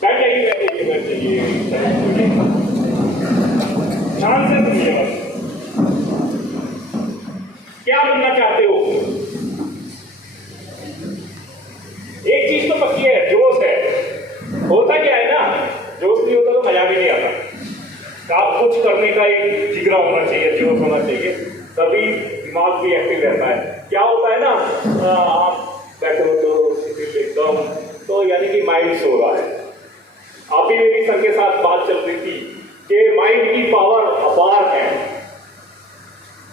बैठ जाइए, ध्यान से सुनिए। क्या बनना चाहते हो? एक चीज तो पक्की है, जोश है। होता क्या है ना, जोश नहीं होता तो मजा भी नहीं आता। आप कुछ करने का एक जिगरा होना चाहिए, जोश होना चाहिए, तभी दिमाग भी एक्टिव रहता है। क्या होता है ना, आप बैठे हो तो एकदम तो यानी कि माइंड सो रहा है। आप ही मेरी सर के साथ बात चल रही थी कि माइंड की पावर अपार है।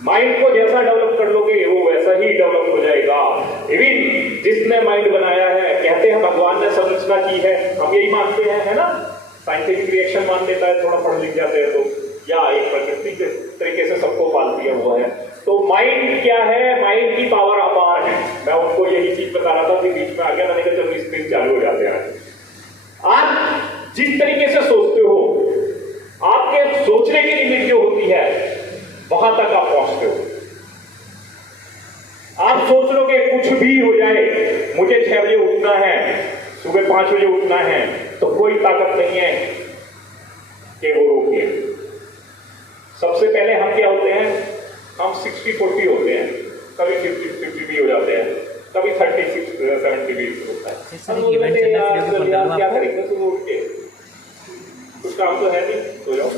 माइंड को जैसा डेवलप कर लोगे वो वैसा ही डेवलप हो जाएगा। इवन जिसने माइंड बनाया है, कहते हैं भगवान ने संरचना की है, हम यही मानते हैं, है ना। साइंटिफिक रिएक्शन मान लेता है, थोड़ा पढ़ लिख जाते हैं तो, या एक प्रकृति के तरीके से सबको पाल दिया हुआ है। तो माइंड क्या है? माइंड की पावर अपार है। मैं उनको यही चीज बता रहा था कि बीच में आ गया, मैंने कहा जब स्क्रीन चालू हो जाते हैं। आप जिस तरीके से सोचते हो, आपके सोचने की लिमिट जो होती है वहां तक आप पहुंचते हो। आप सोच लो कि कुछ भी हो जाए, मुझे 6 बजे उठना है, सुबह 5 बजे उठना है, तो कोई ताकत नहीं है कि वो रोके। सबसे पहले हम क्या होते हैं? हम 60-40 होते हैं, कभी 50-50 भी हो जाते हैं, कभी 36-70 भी होता है। क्या करेंगे सुबह उठ के? कुछ काम तो है नहीं, सो जाओ।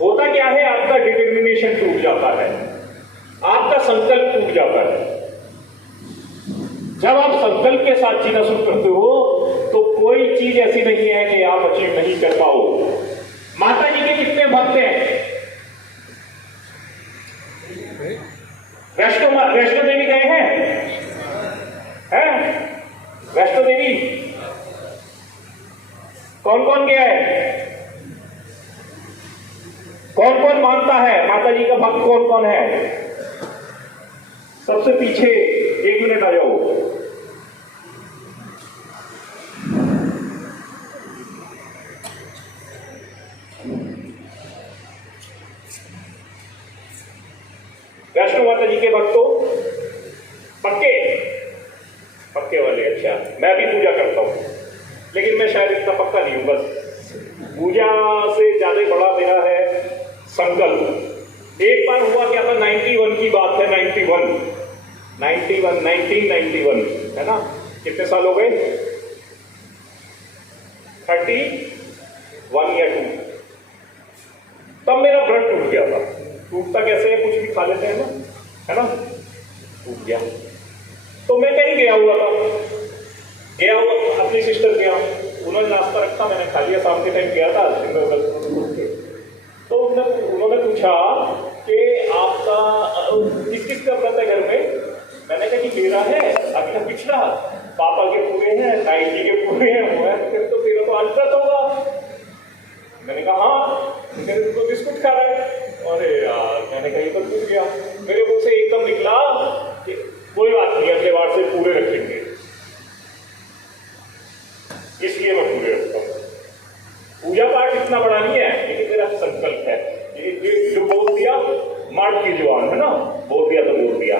होता क्या है, आपका डिटर्मिनेशन टूट जाता है, आपका संकल्प टूट जाता है। जब आप संकल्प के साथ जीना शुरू करते हो तो कोई चीज ऐसी नहीं है कि आप अचीव नहीं कर पाओ। माता जी के कितने भक्त हैं? वैष्णो देवी गए हैं? वैष्णो देवी कौन कौन गया है? कौन कौन मानता है? माता जी का भक्त कौन कौन है? सबसे पीछे 1 मिनट आ जाओ। वैष्णो माता जी के भक्तों, पक्के पक्के वाले? अच्छा, मैं भी पूजा करता हूं, लेकिन मैं शायद इतना पक्का नहीं हूं। बस पूजा से ज्यादा बड़ा मेरा है संकल्प। एक बार हुआ क्या था, 91 की बात है, 1991 है ना। कितने साल हो गए? 31 या 2। तब मेरा व्रत टूट गया था। टूटता कैसे है? कुछ भी खा लेते हैं ना, है ना। टूट गया तो मैं कहीं गया हुआ अपनी सिस्टर गया, उन्होंने नाश्ता रखा, मैंने खा लिया। शाम के टाइम गया था तो उन्होंने पूछा कि आपका किस किस का व्रत है घर में? मैंने कहा कि मेरा है, अभी पिछड़ा, पापा के पूरे हैं, ताई जी के पूरे हैं, वो है, फिर तो तेरा तो आज व्रत होगा। मैंने कहा हाँ, मेरे तो बिस्कुट खा रहा है। अरे यार, मैंने कहा ये तो टूट गया। मेरे मुंह से एकदम निकला कि कोई बात नहीं, अगले बार से पूरे रखेंगे। इसलिए मैं पूरे रखता हूँ। पूजा पाठ इतना बड़ा नहीं है, लेकिन मेरा संकल्प है। ये जो बोल दिया, मर्द की जुबान है ना, बोल दिया तो बोल दिया।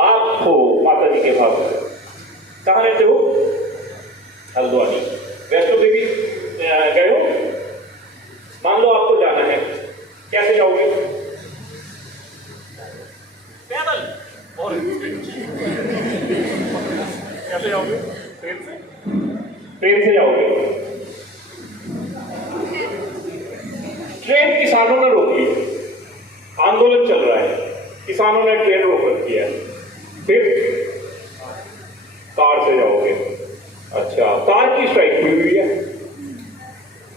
आप हो माता जी के भक्त, कहाँ रहते हो? हल्द्वानी। वैष्णो देवी गए हो? मान लो आपको जाना है, कैसे जाओगे? पैदल? और कैसे जाओगे? ट्रेन से? ट्रेन से जाओगे। ट्रेन किसानों ने रोकी, आंदोलन चल रहा है, किसानों ने ट्रेन रोक रखी है। फिर कार से जाओगे। अच्छा, कार की स्ट्राइक हुई है,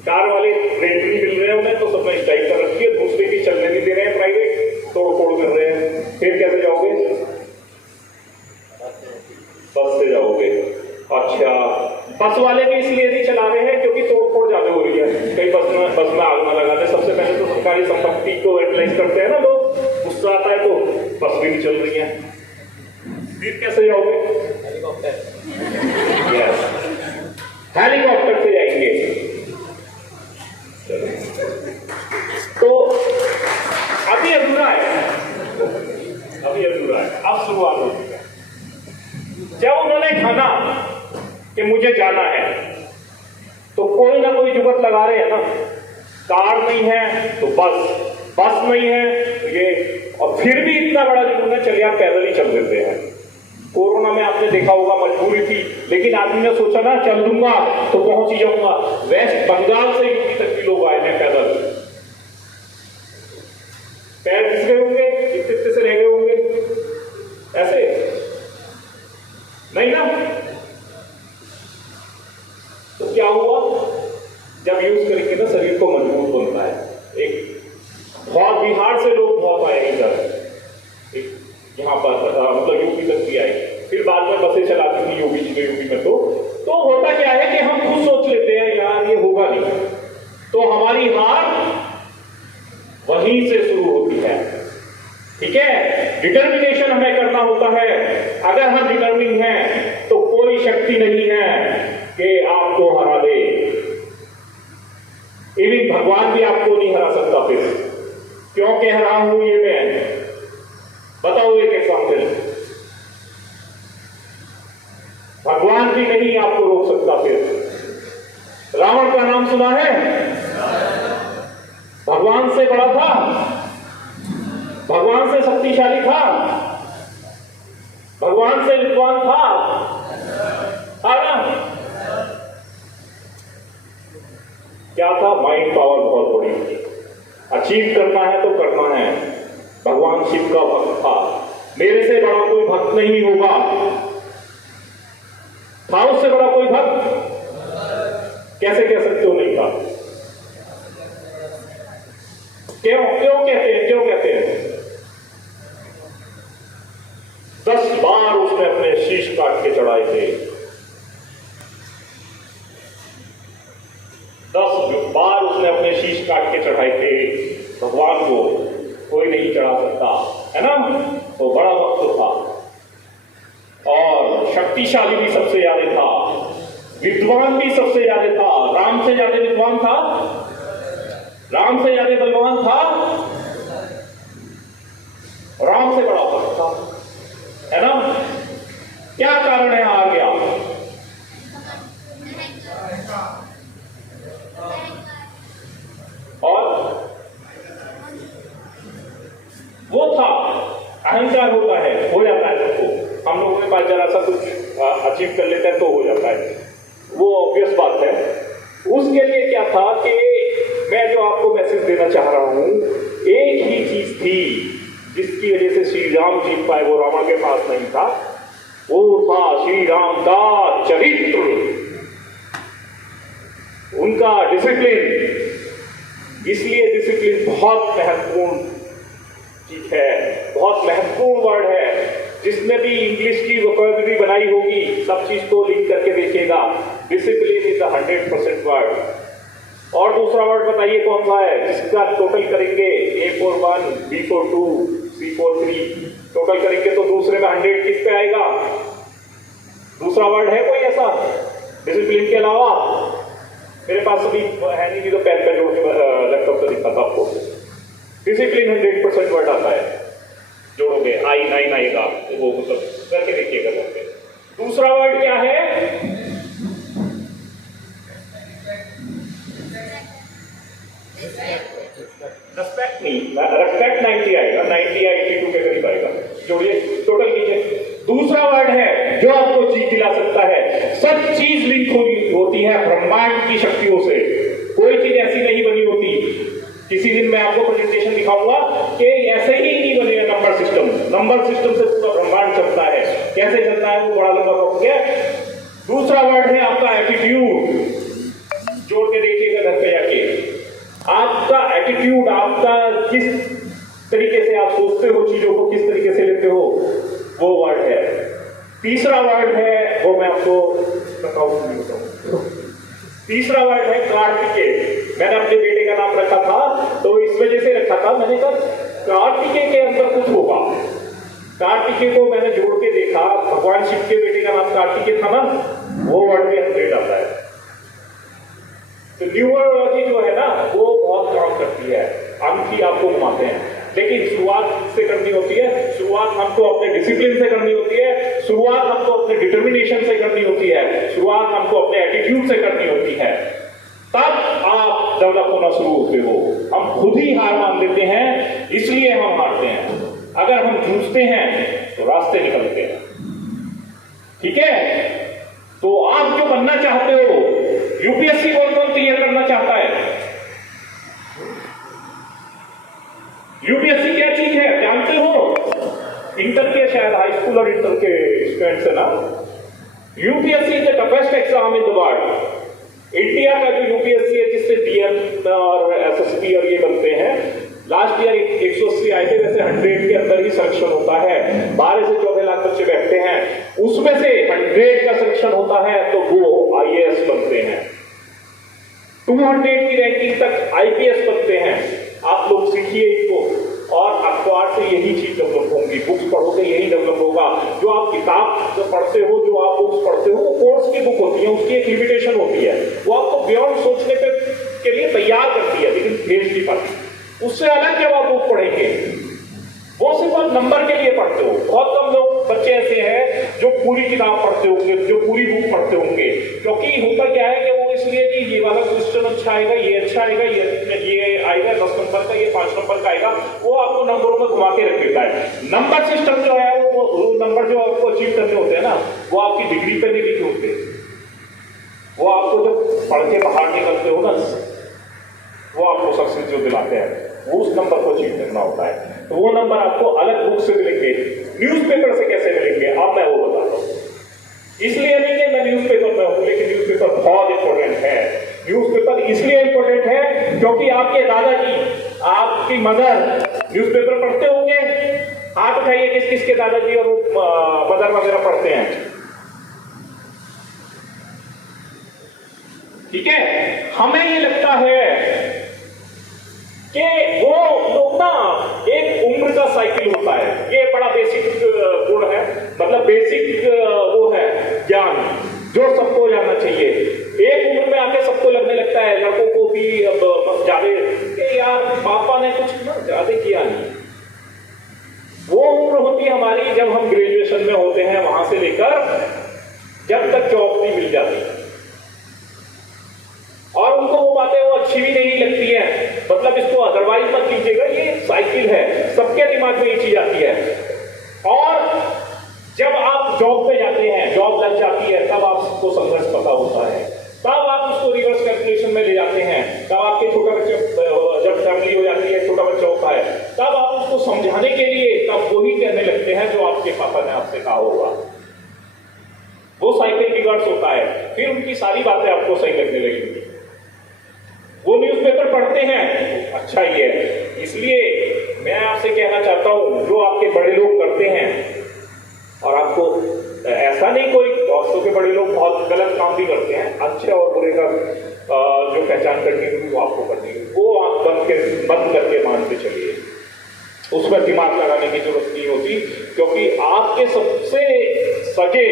कार वाले रेंट नहीं मिल रहे हैं उन्हें, तो सबने स्ट्राइक कर रखी है, दूसरे की चलने नहीं दे रहे हैं, प्राइवेट तोड़ फोड़ कर रहे हैं। फिर कैसे जाओगे? बस से जाओगे। अच्छा, बस वाले भी इसलिए नहीं चला रहे हैं क्योंकि तोड़ फोड़ ज्यादा हो रही है, कई बस में आग ना लगा दे। सबसे पहले तो सरकारी संपत्ति को एनालाइज करते हैं ना लोग, गुस्सा आता है तो बस भी नहीं चल रही है। फिर कैसे जाओगे? हेलीकॉप्टर से जाएंगे। तो अभी अधूरा है, अभी प्रोसीजर शुरू है, अब शुरुआत होती है। जब उन्होंने ठाना कि मुझे जाना है, तो कोई ना कोई जुगत लगा रहे हैं ना, कार नहीं है तो बस नहीं है तो ये, और फिर भी इतना बड़ा जुनून है, चलिए आप पैदल ही चल देते हैं। कोरोना में आपने देखा होगा मजबूरी थी, लेकिन आदमी ने सोचा ना चल दूंगा तो पहुंच ही जाऊंगा। वेस्ट बंगाल से यूपी तक के लोग आए हैं पैदल, पैर घिस गए होंगे, इतने से रह गए होंगे, ऐसे नहीं ना। तो क्या हुआ, जब यूज करेंगे ना शरीर को मजबूत बनता है। एक बहुत बिहार से लोग बहुत आए इधर, यहाँ पर मतलब यूपी तक भी आए, फिर बाद में बसें चलाती थी यूपी में। तो होता क्या है कि हम खुद सोच लेते हैं यार ये होगा नहीं, तो हमारी हार वहीं से शुरू होती है। ठीक है, डिटर्मिनेशन हमें करना होता है। अगर हम डिटर्मिन हैं तो कोई शक्ति नहीं है कि आपको हरा दे। इवन भगवान भी आपको नहीं हरा सकता। फिर क्यों कह रहा हूं ये मैं, बताओ एक एग्जाम्पल। भगवान भी नहीं आपको रोक सकता। फिर रावण का नाम सुना है, भगवान से बड़ा था, भगवान से शक्तिशाली था, भगवान से विद्वान था ना? क्या था? माइंड पावर बहुत बड़ी थी। अचीव करना है तो करना है। भगवान शिव का भक्त था, मेरे से बड़ा कोई भक्त नहीं होगा। था उससे बड़ा कोई भक्त? कैसे कह सकते हो नहीं था? क्यों कहते हैं? 10 बार उसने अपने शीश काट के चढ़ाए थे। 10 बार उसने अपने शीश काट के चढ़ाए थे भगवान को। कोई नहीं चढ़ा सकता, है ना? तो बड़ा भक्त था और शक्तिशाली भी सबसे ज्यादा था, विद्वान भी सबसे ज्यादा था। राम से ज्यादा विद्वान था, राम से ज्यादा बलवान था, राम से बड़ा भक्त था, है ना? क्या कारण है हार गया? और वो था अहंकार होता है, हो जाता है सबको। हम लोगों के पास जरा सा कुछ अचीव कर लेते हैं तो हो जाता है, वो ऑब्वियस बात है। उसके लिए क्या था कि मैं जो आपको मैसेज देना चाह रहा हूं, एक ही चीज थी जिसकी वजह से श्री राम जीत पाए, वो रावण के पास नहीं था। वो था श्री राम का चरित्र, उनका डिसिप्लिन। इसलिए डिसिप्लिन बहुत महत्वपूर्ण चीज है, बहुत महत्वपूर्ण वर्ड है। जिसने भी इंग्लिश की वोकैबुलरी बनाई होगी सब चीज को लिंक करके देखिएगा। Discipline is 100% word. और दूसरा वर्ड बताइए कौन सा है जिसका टोटल करेंगे A41, B42, C43 टोटल करेंगे तो दूसरे में 100 किस पे आएगा? दूसरा वर्ड है कोई ऐसा डिसिप्लिन के अलावा? मेरे पास अभी है नहीं तो पेन पे जोड़ के लैपटॉप पे दिखाता आपको। डिसिप्लिन 100% वर्ड आता है, जोड़ोगे I9 आएगा, वो मतलब करके देखिएगा घर पे। दूसरा वर्ड क्या है? रेस्पेक्ट नहीं, रेस्पेक्ट 90 आएगा, 90 या 82 के करीब आएगा। जोड़िए, टोटल कीजिए। दूसरा वर्ड है जो आपको जीत दिला सकता है। सब चीज लिंक होती है ब्रह्मांड की शक्तियों से, कोई चीज ऐसी नहीं बनी होती। किसी दिन मैं आपको प्रेजेंटेशन दिखाऊंगा कि ऐसे ही नहीं बनेगा नंबर सिस्टम। नंबर सिस्टम से पूरा ब्रह्मांड चलता है। कैसे चलता है वो बड़ा लंबा टॉपिक है। दूसरा वर्ड है आपका एटीट्यूड। जोड़ के देखिएगा घर पे जाके। आपका एटीट्यूड, आपका किस तरीके से आप सोचते हो चीजों को, किस तरीके से लेते हो, वो वर्ड है। तीसरा वर्ड है वो मैं आपको बताऊं। तीसरा वर्ड है कार्तिकेय। मैंने अपने बेटे का नाम रखा था तो इस वजह से रखा था, मैंने कहा कार्तिकेय के अंदर कुछ होगा। कार्तिकेय को मैंने जोड़ के देखा, भगवान शिव के बेटे का नाम कार्तिकेय था ना, वो वर्ड में 100 आता है। तो न्यूमरोलॉजी जो है ना वो बहुत काम करती है, अंक ही आपको घुमाते हैं। लेकिन शुरुआत से करनी होती है, शुरुआत हमको अपने डिसिप्लिन से करनी होती है, शुरुआत हमको अपने डिटर्मिनेशन से करनी होती है, शुरुआत हमको अपने एटीट्यूड से करनी होती है, तब आप डेवलप होना शुरू होते हो। हम खुद ही हार मान लेते हैं, इसलिए हम हारते हैं। अगर हम जूझते हैं तो रास्ते निकलते हैं। ठीक है, तो आप जो बनना चाहते हो, यूपीएससी कौन कौन क्लियर करना चाहता है? यूपीएससी क्या चीज है जानते हो? इंटर के, शायद हाई स्कूल और इंटर के स्टूडेंट्स है ना। UPSC is the toughest exam in the world. India का जो यूपीएससी है, जिससे डीएम और एसएसबी और ये बनते हैं, लास्ट ईयर 180 आए थे, वैसे 100 के अंदर ही सिलेक्शन होता है। 12 से 14 लाख बच्चे बैठते हैं, उसमें से 100 का सिलेक्शन होता है तो वो आईएएस बनते हैं। 200 की रैंकिंग तक आईपीएस बनते हैं। आप लोग सीखिए इनको, और अखबार से यही चीज डेवलप होंगी, बुक्स पढ़ोगे यही डेवलप होगा। जो आप किताब जो पढ़ते हो, जो आप बुक्स पढ़ते हो, वो कोर्स की बुक होती है, उसकी एक लिमिटेशन होती है, वो आपको बियॉन्ड सोचने के लिए तैयार करती है, लेकिन भेज नहीं पाती। उससे अलग जब आप बुक पढ़ेंगे, वो सिर्फ आप नंबर के लिए पढ़ते हो। बहुत कम लोग बच्चे ऐसे हैं जो पूरी किताब पढ़ते होंगे, जो पूरी बुक पढ़ते होंगे, क्योंकि होता क्या है कि वो इसलिए कि ये वाला क्वेश्चन अच्छा आएगा, ये अच्छा आएगा, ये आएगा 10 नंबर का, ये 5 नंबर का आएगा, वो आपको नंबरों में घुमा के रख देता है। नंबर सिस्टम जो है, वो नंबर जो आपको अचीव करने होते हैं ना, वो आपकी डिग्री पे नहीं लिखे होते, वो आपको जब पढ़ के बाहर निकलते हो ना, वो आपको सक्सेस जो दिलाते हैं, वो उस नंबर को अचीव करना होता है। तो वो नंबर आपको अलग बुक से मिलेंगे, न्यूज़पेपर से कैसे मिलेंगे अब मैं वो बताता हूँ। इसलिए नहीं कि मैं न्यूज़पेपर में हूँ, लेकिन न्यूज़पेपर बहुत इंपॉर्टेंट है। न्यूज़पेपर इसलिए इंपॉर्टेंट है क्योंकि आपके दादाजी, आपकी मदर न्यूज़पेपर पढ़ते होंगे। हाथ उठाइए किस किस के दादाजी और मदर वगैरह पढ़ते हैं। ठीक है, हमें ये लगता है कि वो लोग ना, एक उम्र का साइकिल होता है, ये बड़ा बेसिक गुण है, मतलब बेसिक वो है ज्ञान जो सबको जानना चाहिए। एक उम्र में आके सबको लगने लगता है, लड़कों को भी अब ज्यादा, यार पापा ने कुछ ना ज्यादा किया नहीं। वो उम्र होती है हमारी जब हम ग्रेजुएशन में होते हैं, वहां से लेकर जब तक जॉब नहीं मिल जाती, और उनको वो बातें वो अच्छी भी नहीं लगती है। मतलब इसको अदरवाइज मत कीजिएगा, ये साइकिल है, सबके दिमाग में ये चीज आती है। और जब आप जॉब पे जाते हैं, जॉब लग जाती है, तब आपको संघर्ष पता होता है, तब आप उसको रिवर्स कैलकुलेशन में ले जाते हैं, तब आपके छोटा बच्चे, जब फैमिली हो जाती है, छोटा बच्चा होता है, तब आप उसको समझाने के लिए तब वही कहने लगते हैं जो आपके पापा ने आपसे कहा होगा। वो साइकिल रिवर्स होता है, फिर उनकी सारी बातें आपको सही लगने लगेंगी। वो न्यूज़पेपर पढ़ते हैं, अच्छा ही है। इसलिए मैं आपसे कहना चाहता हूं, जो आपके बड़े लोग करते हैं, और आपको ऐसा नहीं, कोई दोस्तों के बड़े लोग बहुत गलत काम भी करते हैं, अच्छे और बुरे का जो पहचान करनी होगी वो आपको करनी है, वो आप बंद करके मानते चलिए, उस पर दिमाग लगाने की जरूरत नहीं होती, क्योंकि आपके सबसे सगे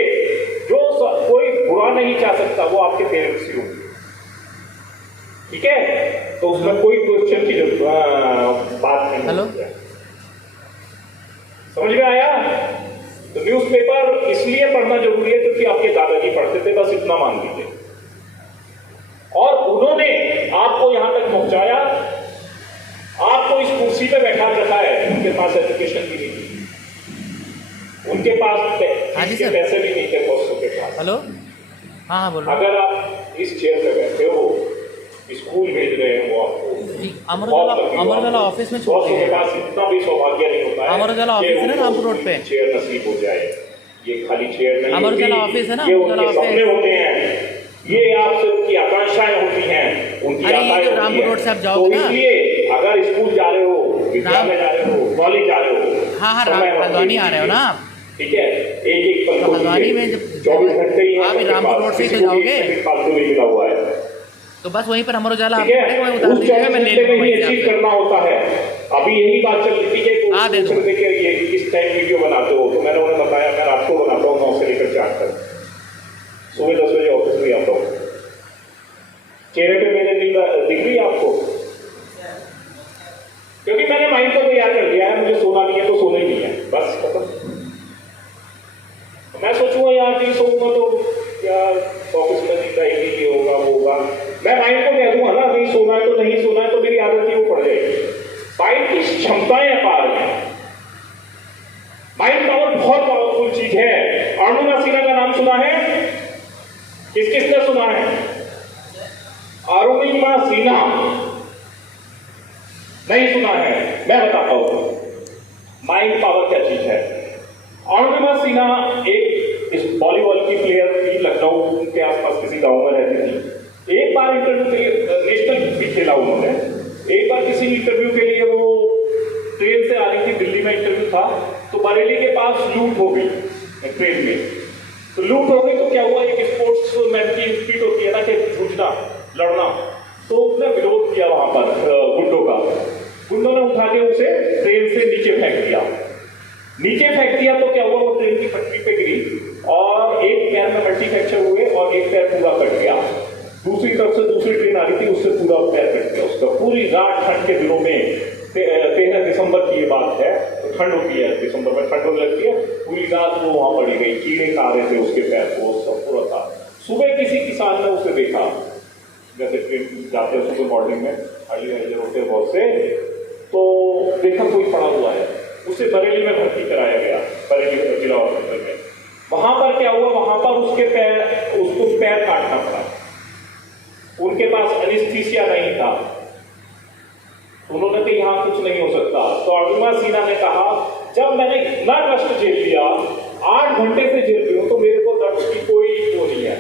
जो कोई बुरा नहीं चाह सकता, वो आपके पेरेंट्स ही होंगे। ठीक है, तो उसमें कोई क्वेश्चन की बात नहीं। हेलो, समझ में आया? तो न्यूज़पेपर इसलिए पढ़ना जरूरी है क्योंकि आपके दादाजी पढ़ते थे, बस इतना मान लीजिए, और उन्होंने आपको यहां तक पहुंचाया, आपको इस कुर्सी पे बैठा रखा है। उनके पास एजुकेशन भी नहीं थी, उनके पास पैसे भी नहीं थे दोस्तों के पास। हेलो, हाँ बोलो। अगर आप इस चेयर पे बैठे हो, स्कूल भेज रहे हैं वो आपको, अमर उजाला ऑफिस में छोड़ के पास इतना भी सौभाग्य नहीं होता है। अमर उजाला ऑफिस है ना रामपुर रोड पे, चेयर नसीब हो जाए। ये खाली चेयर नहीं, अमर उजाला ऑफिस है ना, ये उनके सपने होते हैं, ये आपसे उनकी आकांक्षाएं होती हैं, उनकी आशाएं होती रामपुर रोड से आप जाओगे ना। इसलिए अगर स्कूल जा रहे हो, विद्यालय जा रहे हो, कॉलेज जा रहे हो, हाँ, हल्द्वानी आ रहे हो ना आप, ठीक है, एक पल को हल्द्वानी में 24 घंटे ही आप रामपुर रोड से ही जाओगे, फालतू नहीं मिला हुआ है। तो बस वहीं पर अमर उजाला उस 24 घंटे में ही अचीव करना होता है। अभी यही बात चल रही थी कि ये किस टाइम वीडियो बनाते हो, तो मैंने उन्हें बताया मैं रात को बनाता हूँ 9 से लेकर 4 तक, सुबह 10 बजे ऑफिस में आता हूँ। चेहरे पे मेरे दिख रही है आपको, क्योंकि मैंने माइंड को तैयार कर दिया सुना है? किस किसने सुना है? अरुणिमा सिन्हा नहीं सुना है? मैं बताता हूं माइंड पावर क्या चीज है। अरुणिमा सिन्हा एक इस वॉलीबॉल की प्लेयर थी, लखनऊ के आसपास किसी गांव में रहती थी। एक बार इंटरव्यू के लिए नेशनल भी खेला उन्होंने। एक बार किसी इंटरव्यू के लिए वो ट्रेन से आ रही थी, दिल्ली में इंटरव्यू था, तो बरेली के पास लूट हो गई ट्रेन में। तो लूट हो गई तो क्या हुआ, एक स्पोर्ट्स मैन की स्पीड होती है ना कि जूझना लड़ना, तो उसने विरोध किया वहां पर गुंडों का। गुंडों ने उठा के उसे ट्रेन से नीचे फेंक दिया। नीचे फेंक दिया तो क्या हुआ, वो ट्रेन की पटरी पे गिरी और एक पैर में हड्डी फ्रैक्चर हुए और एक पैर पूरा कट गया। दूसरी तरफ से दूसरी ट्रेन आ रही थी, उससे पूरा पैर कट गया उसका। पूरी रात ठंड के दिनों में, 13 दिसंबर की ये बात है, तो ठंड होती है, दिसंबर में ठंड होने लगती है। पूरी रात वो वहां पड़ी गई, कीड़े खा रहे थे उसके पैर को, सब पूरा था। सुबह किसी किसान ने उसे देखा, जैसे ट्रेन जाते हैं सुबह मॉर्निंग में, हल्ली होते हैं बहुत से, तो देखा कोई पड़ा हुआ है। उसे बरेली में भर्ती कराया गया, बरेली जिला हॉस्पिटल में। वहां पर क्या हुआ, वहां पर उसको पैर काटना पड़ा। उनके पास एनेस्थीसिया नहीं था, उन्होंने कहा यहां कुछ नहीं हो सकता। तो अरुणिमा सिन्हा ने कहा, जब मैंने इतना कष्ट झेल लिया, 8 घंटे से झेल रही हूं, तो मेरे को दर्द की कोई वो नहीं है।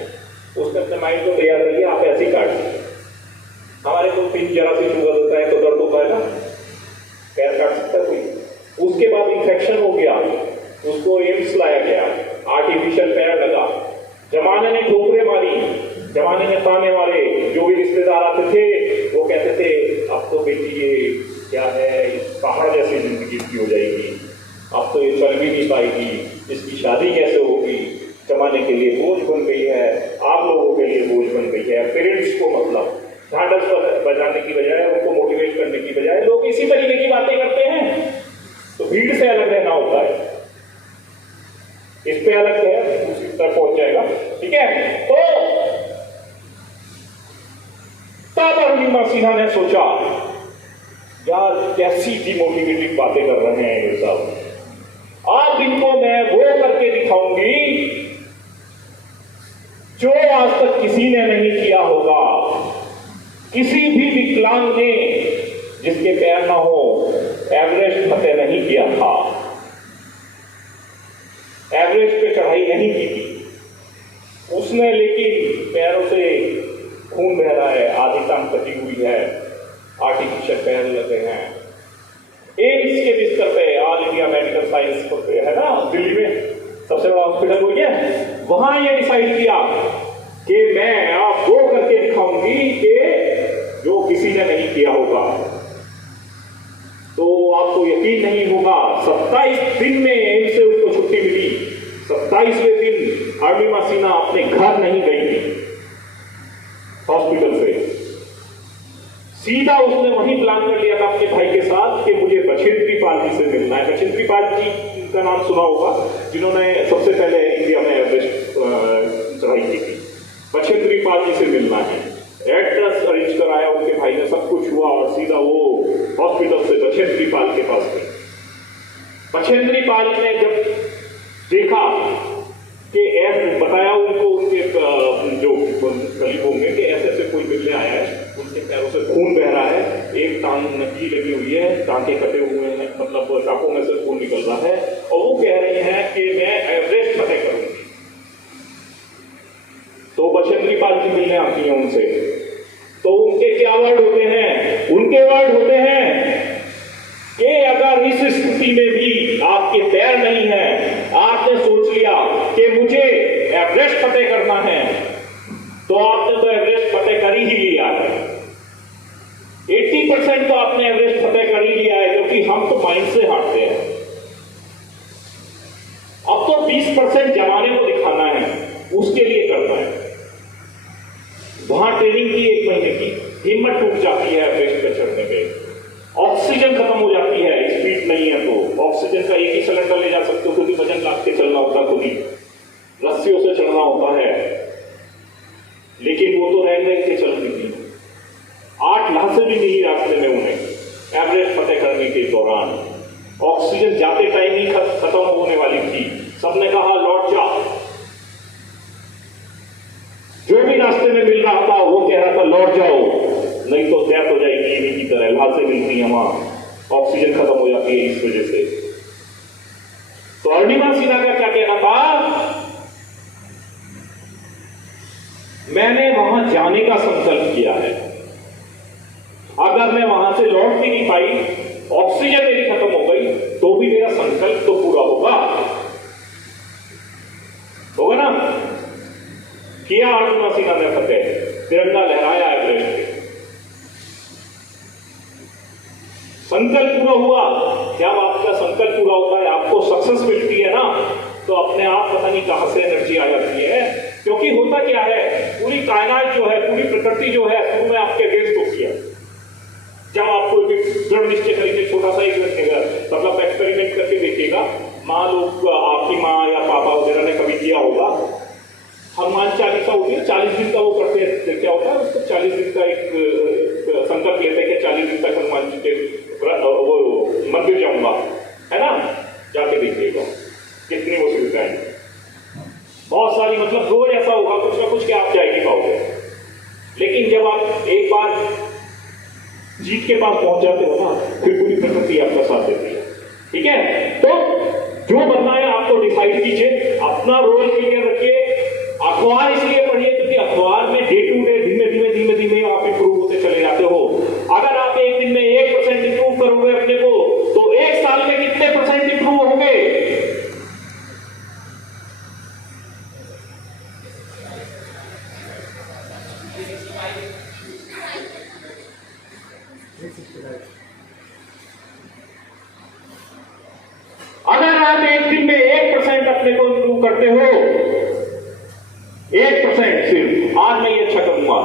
उसने अपने माइंड को तैयार किया, आप ऐसे ही काट दीजिए। हमारे को पिन जरा सी शुगर होता है तो दर्द होता है ना, पैर काट सकता है कोई। उसके बाद इंफेक्शन हो गया, उसको एम्स लाया गया, आर्टिफिशियल पैर लगा। जमाने ने ठोकरें मारी, जमाने ने ताने मारे। जो भी रिश्तेदार आते थे वो कहते थे, अब तो बेटी ये क्या है, पहाड़ जैसी जिंदगी की हो जाएगी, अब तो ये चल भी नहीं पाएगी, इसकी शादी कैसे होगी, जमाने के लिए बोझ बन गई है, आप लोगों के लिए बोझ बन गई है। पेरेंट्स को मतलब ढांढस बजाने की बजाय, उनको मोटिवेट करने की बजाय लोग इसी तरीके की बातें करते हैं। तो भीड़ से अलग रहना होता है, इस पे अलग है, दूसरी तरफ पहुंच जाएगा, ठीक है। तो तब अरुणिमा सिन्हा ने सोचा, यार कैसी डिमोटिवेटिंग बातें कर रहे हैं ये सब। आज इनको मैं वो करके दिखाऊंगी जो आज तक किसी ने नहीं किया होगा। किसी भी विकलांग ने, जिसके पैर ना हो, एवरेस्ट फतेह नहीं किया था, एवरेस्ट पे चढ़ाई नहीं की थी उसने, लेकिन पैरों से खून बह रहा है, आधी टांग कटी हुई है, आर्टिफिशियल पैर लगे हैं। एम्स के बिस्तर पे, ऑल इंडिया मेडिकल साइंस है ना दिल्ली में, सबसे बड़ा हॉस्पिटल हो गया, वहां ये डिसाइड किया कि मैं आप वो करके दिखाऊंगी कि जो किसी ने नहीं किया होगा। तो आपको यकीन नहीं होगा, 27 दिन में एम्स से उसको छुट्टी मिली। 27वें दिन अरुणिमा सिन्हा अपने घर नहीं गई थी हॉस्पिटल से, सीधा उसने वहीं प्लान कर लिया था अपने भाई के साथ कि मुझे बछेंद्री पाल जी से मिलना है। बछेंद्री पाल जी का नाम सुना होगा, जिन्होंने सबसे पहले इंडिया में एवरेस्ट चढ़ाई की थी। बछेंद्री पाल जी से मिलना है, एड्रेस अरेंज कराया उनके भाई ने, सब कुछ हुआ और सीधा वो हॉस्पिटल से बछेंद्री पाल के पास गए। बछेंद्री पाल ने जब देखा कि ऐसे बताया उनको, उनके जो कलीग होंगे कि ऐसे ऐसे कोई मिलने आया है, उनके पैरों से खून बह रहा है, एक टांग नकली लगी हुई है, टांगे कटे हुए हैं, मतलब टांगों में से खून निकल रहा है, और वो कह रही हैं कि मैं एवरेस्ट फतेह करूंगी। तो बछेंद्री पाल जी मिलने आती हैं उनसे, तो उनके क्या वर्ड होते हैं? उनके वर्ड होते हैं कि अगर इस स्थिति में भी आपके पैर नहीं है, आपने सोच लिया कि मुझे एवरेस्ट फतेह करना है, तो आपने तो एवरेस्ट फतेह कर ही लिया है। 80% तो आपने एवरेस्ट फतेह कर ही लिया है, क्योंकि हम तो माइंड से हारते हैं। अब तो 20% जमाने को दिखाना है, उसके लिए करना है। वहां ट्रेनिंग की 1 महीने की, हिम्मत टूट जाती है एवरेस्ट पे चढ़ने में, ऑक्सीजन खत्म हो जाती है, स्पीड नहीं है तो ऑक्सीजन का एक ही सिलेंडर ले जा सकते हो, क्योंकि वजन लाद के चलना होता, खुद ही रस्सियों से चढ़ना होता है। लेकिन वो तो रह के चल रही थी, 8 लाशें भी नहीं रास्ते में उन्हें एवरेस्ट फतेह करने के दौरान। ऑक्सीजन जाते टाइम ही खत्म होने वाली थी। सबने कहा लौट जा, बढ़ाने का संकल्प किया है। अगर मैं वहां से लौट भी नहीं पाई, ऑक्सीजन मेरी खत्म हो गई, तो भी मेरा संकल्प तो पूरा होगा ना। किया अर्जुन सीना ने फतेह, तिरंगा लहराया एवरेस्ट पे, संकल्प पूरा हुआ। जब आपका संकल्प पूरा होता है, आपको सक्सेस मिलती है ना, तो अपने आप पता नहीं कहां से एनर्जी आ जाती है। क्योंकि होता क्या है, पूरी कायनात जो है, पूरी प्रकृति जो है, शुरू में आपके अगेंस्ट होती है। जब आपको दृढ़ निश्चय करेंगे, छोटा सा एक मतलब एक्सपेरिमेंट करके देखिएगा, माँ लोग, आपकी माँ या पापा वगैरह ने कभी किया होगा, हनुमान चालीसा होती है, 40 दिन का वो करते हैं। क्या होता है उसको, 40 दिन का एक संकल्प लेते हैं कि 40 दिन तक हनुमान जी के वो मंदिर जाऊंगा, है ना। जाके देखिएगा कितनी वो सुविधाएं, बहुत सारी, मतलब रोज ऐसा होगा कुछ ना कुछ कि आप जा ही नहीं पाओगे। लेकिन जब आप एक बार जीत के पास पहुंच जाते हो ना, फिर पूरी प्रकृति आपका साथ देती है। ठीक है, तो जो बनना है आपको डिसाइड कीजिए, अपना रोल क्लियर रखिए। अखबार इसलिए पढ़िए क्योंकि अखबार में डे टू डे धीमे धीमे आप इंप्रूव होते चले जाते हो। अगर आप एक दिन में 1% इंप्रूव करोगे अपने को, तो एक साल में कितने % इंप्रूव होंगे। अगर आप एक दिन में 1% अपने को इंप्रूव करते हो, 1% सिर्फ, आज मैं ये अच्छा करूंगा,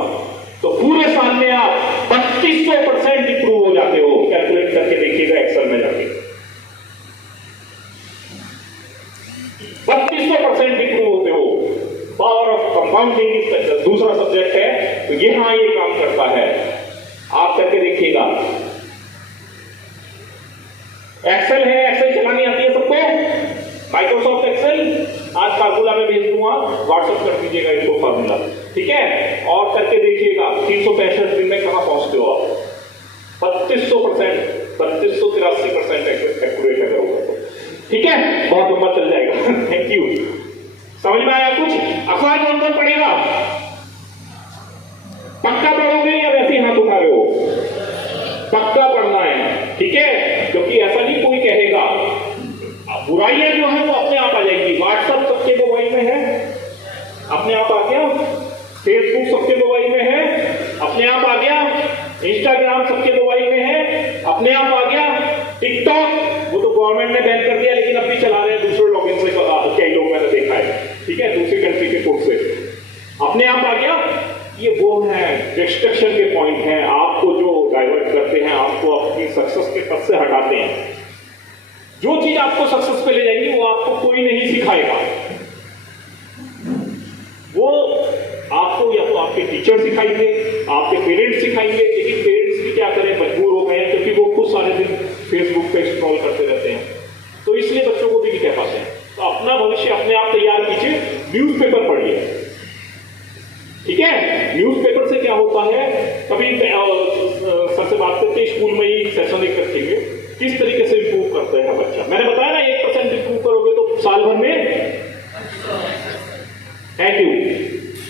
तो पूरे साल में आप 3200% इंप्रूव हो जाते हो। कैलकुलेट करके देखिएगा एक्सेल में जाके, 3200% इंप्रूव होते हो। पावर ऑफ कंपाउंडिंग दूसरा सब्जेक्ट है, तो यहां ये काम करता है, आप करके देखिएगा। एक्सेल है, एक्सेल चलानी आती है सबको, माइक्रोसॉफ्ट एक्सेल आज फार्मूला में भेज दूंगा, व्हाट्सएप कर दीजिएगा इसको फार्मूला, ठीक है। और करके देखिएगा 365 दिन में कहां पहुंचते हो आप। 3200%, 3283% एक्यूरेट अगर होगा तो, ठीक है, बहुत लंबा चल जाएगा। Thank you. समझ में आया कुछ? अखबार कौन कौन पढ़ेगा? पक्का पढ़ोगे या वैसे ही हाथ उठा रहे हो? पक्का पढ़ना है, ठीक है, क्योंकि ऐसा नहीं कोई कहेगा। बुराइयां जो है वो अपने आप आ जाएगी। व्हाट्सएप सबके मोबाइल में है, अपने आप आ गया। फेसबुक सबके मोबाइल में है, अपने आप आ गया। इंस्टाग्राम सबके मोबाइल में है, अपने आप आ गया। टिकटॉक वो तो गवर्नमेंट ने बैन कर दिया, लेकिन अब भी चला रहे हैं दूसरे लॉगिन से, कई लोग मैंने देखा है, ठीक है, दूसरी कंट्री के कोड से, अपने आप आ गया। ये वो है डिस्ट्रक्शन के पॉइंट हैं, आपको जो डाइवर्ट करते हैं, आपको अपनी सक्सेस के पथ से हटाते हैं। जो चीज आपको सक्सेस पे ले जाएगी वो आपको कोई नहीं सिखाएगा, वो आपको या तो आपके टीचर सिखाएंगे, आपके पेरेंट्स सिखाएंगे। लेकिन पेरेंट्स भी क्या करें, मजबूर हो गए हैं, क्योंकि वो खुद सारे दिन फेसबुक पे स्क्रॉल करते रहते हैं, तो इसलिए बच्चों को भी नहीं कह पाते हैं। तो अपना भविष्य अपने आप तैयार कीजिए, न्यूज़पेपर पढ़िए, ठीक है। न्यूज़पेपर से क्या होता है, कभी सर से बात करके स्कूल में ही सेशन एक रखेंगे, किस तरीके से इंप्रूव करते हैं बच्चा। मैंने बताया ना 1% इंप्रूव करोगे तो साल भर में। Thank you.